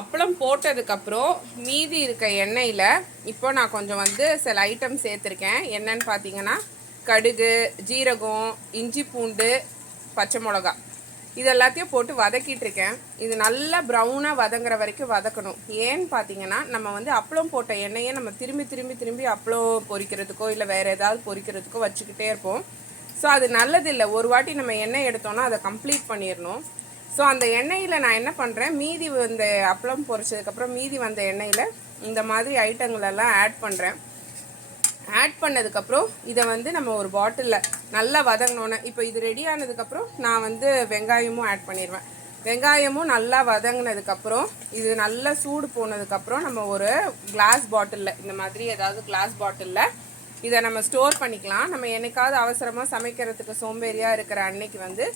அப்பளம் போட்டதுக்கப்புறம் மீதி இருக்க எண்ணெயில் இப்போ நான் கொஞ்சம் வந்து சில ஐட்டம் சேர்த்துருக்கேன். என்னன்னு பார்த்தீங்கன்னா கடுகு, ஜீரகம், இஞ்சி பூண்டு, பச்சை மிளகா இது எல்லாத்தையும் போட்டு வதக்கிட்டு இருக்கேன். இது நல்லா ப்ரௌனாக வதங்குற வரைக்கும் வதக்கணும். ஏன்னு பார்த்தீங்கன்னா நம்ம வந்து அப்பளம் போட்ட எண்ணெயை நம்ம திரும்பி திரும்பி திரும்பி அப்பளம் பொரிக்கிறதுக்கோ இல்லை வேறு ஏதாவது பொரிக்கிறதுக்கோ வச்சுக்கிட்டே இருப்போம். ஸோ அது நல்லதில்லை. ஒரு வாட்டி நம்ம எண்ணெய் எடுத்தோன்னா அதை கம்ப்ளீட் பண்ணிடணும். ஸோ அந்த எண்ணெயில் நான் என்ன பண்ணுறேன், மீதி இந்த அப்பளம் பொரிச்சதுக்கப்புறம் மீதி வந்த எண்ணெயில் இந்த மாதிரி ஐட்டங்களெல்லாம் ஆட் பண்ணுறேன். ஆட் பண்ணதுக்கப்புறம் இதை வந்து நம்ம ஒரு பாட்டிலில் நல்லா வதங்கினோன்னே இப்போ இது ரெடி ஆனதுக்கப்புறம் நான் வந்து வெங்காயமும் ஆட் பண்ணிடுவேன். வெங்காயமும் நல்லா வதங்கினதுக்கப்புறம் இது நல்லா சூடு போனதுக்கப்புறம் நம்ம ஒரு கிளாஸ் பாட்டிலில், இந்த மாதிரி ஏதாவது கிளாஸ் பாட்டிலில் இதை நம்ம ஸ்டோர் பண்ணிக்கலாம். நம்ம என்னைக்காவது அவசரமாக சமைக்கிறதுக்கு சோம்பேறியாக இருக்கிற அன்னைக்கு வந்து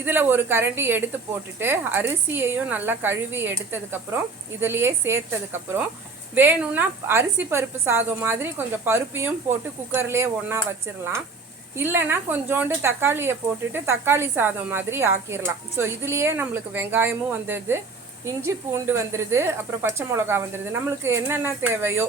இதில் ஒரு கரண்டி எடுத்து போட்டுட்டு அரிசியையும் நல்லா கழுவி எடுத்ததுக்கப்புறம் இதிலையே சேர்த்ததுக்கப்புறம் வேணும்னா அரிசி பருப்பு சாதம் மாதிரி கொஞ்சம் பருப்பையும் போட்டு குக்கர்லேயே ஒன்றா வச்சிடலாம். இல்லைன்னா கொஞ்சோண்டு தக்காளியை போட்டுட்டு தக்காளி சாதம் மாதிரி ஆக்கிடலாம். ஸோ இதுலேயே நம்மளுக்கு வெங்காயமும் வந்துடுது, இஞ்சி பூண்டு வந்துடுது, அப்புறம் பச்சை மிளகா வந்துடுது. நம்மளுக்கு என்னென்ன தேவையோ,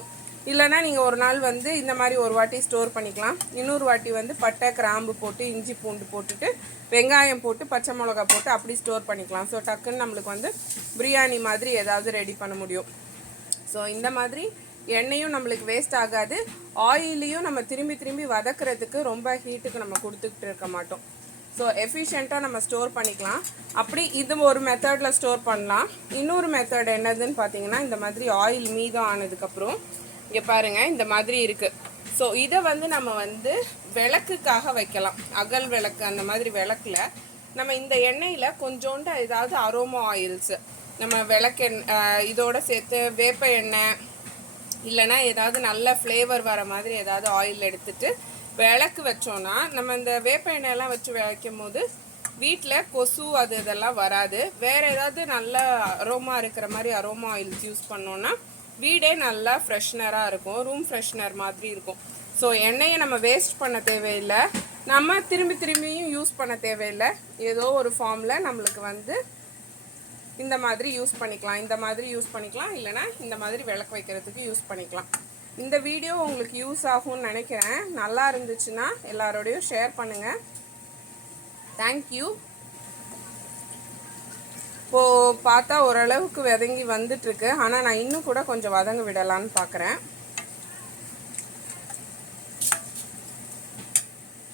இல்லைனா நீங்கள் ஒரு நாள் வந்து இந்த மாதிரி ஒரு வாட்டி ஸ்டோர் பண்ணிக்கலாம். இன்னொரு வாட்டி வந்து பட்டை கிராம்பு போட்டு இஞ்சி பூண்டு போட்டுட்டு வெங்காயம் போட்டு பச்சை மிளகா போட்டு அப்படி ஸ்டோர் பண்ணிக்கலாம். ஸோ டக்குன்னு நம்மளுக்கு வந்து பிரியாணி மாதிரி ஏதாவது ரெடி பண்ண முடியும். ஸோ இந்த மாதிரி எண்ணெயும் நம்மளுக்கு வேஸ்ட் ஆகாது, ஆயிலையும் நம்ம திரும்பி திரும்பி வதக்கிறதுக்கு ரொம்ப ஹீட்டுக்கு நம்ம கொடுத்துக்கிட்டு இருக்க மாட்டோம். ஸோ எஃபிஷியண்ட்டாக நம்ம ஸ்டோர் பண்ணிக்கலாம். அப்படி இது ஒரு மெத்தடில் ஸ்டோர் பண்ணலாம். இன்னொரு மெத்தட் என்னதுன்னு பார்த்தீங்கன்னா, இந்த மாதிரி ஆயில் மீதம் ஆனதுக்கப்புறம் இங்கே பாருங்கள் இந்த மாதிரி இருக்குது. ஸோ இதை வந்து நம்ம வந்து விளக்குக்காக வைக்கலாம். அகல் விளக்கு அந்த மாதிரி விளக்கில் நம்ம இந்த எண்ணெயில் கொஞ்சோண்டு ஏதாவது அரோமா ஆயில்ஸு நம்ம இதோடு சேர்த்து வேப்ப எண்ணெய் இல்லைனா ஏதாவது நல்ல ஃப்ளேவர் வர மாதிரி ஏதாவது ஆயில் எடுத்துகிட்டு விளக்கு வச்சோன்னா நம்ம இந்த வேப்ப எண்ணெயெல்லாம் வச்சு வைக்கும் போது வீட்டில் கொசு இதெல்லாம் வராது. வேறு ஏதாவது நல்ல அரோமா இருக்கிற மாதிரி அரோமா ஆயில்ஸ் யூஸ் பண்ணோன்னா வீடே நல்லா ஃப்ரெஷ்னராக இருக்கும், ரூம் ஃப்ரெஷ்னர் மாதிரி இருக்கும். ஸோ எண்ணெயை நம்ம வேஸ்ட் பண்ண தேவையில்லை, நம்ம திரும்பி திரும்பியும் யூஸ் பண்ண தேவையில்லை. ஏதோ ஒரு ஃபார்மில் நம்மளுக்கு வந்து இந்த மாதிரி யூஸ் பண்ணிக்கலாம், இல்லைனா இந்த மாதிரி விளக்கு வைக்கிறதுக்கு யூஸ் பண்ணிக்கலாம். இந்த வீடியோ உங்களுக்கு யூஸ் ஆகும்னு நினைக்கிறேன். நல்லா இருந்துச்சுன்னா எல்லாரோடையும் ஷேர் பண்ணுங்கள். தேங்க்யூ. இப்போது பார்த்தா ஓரளவுக்கு வதங்கி வந்துட்டுருக்கு, ஆனால் நான் இன்னும் கூட கொஞ்சம் வதங்க விடலான்னு பார்க்குறேன்.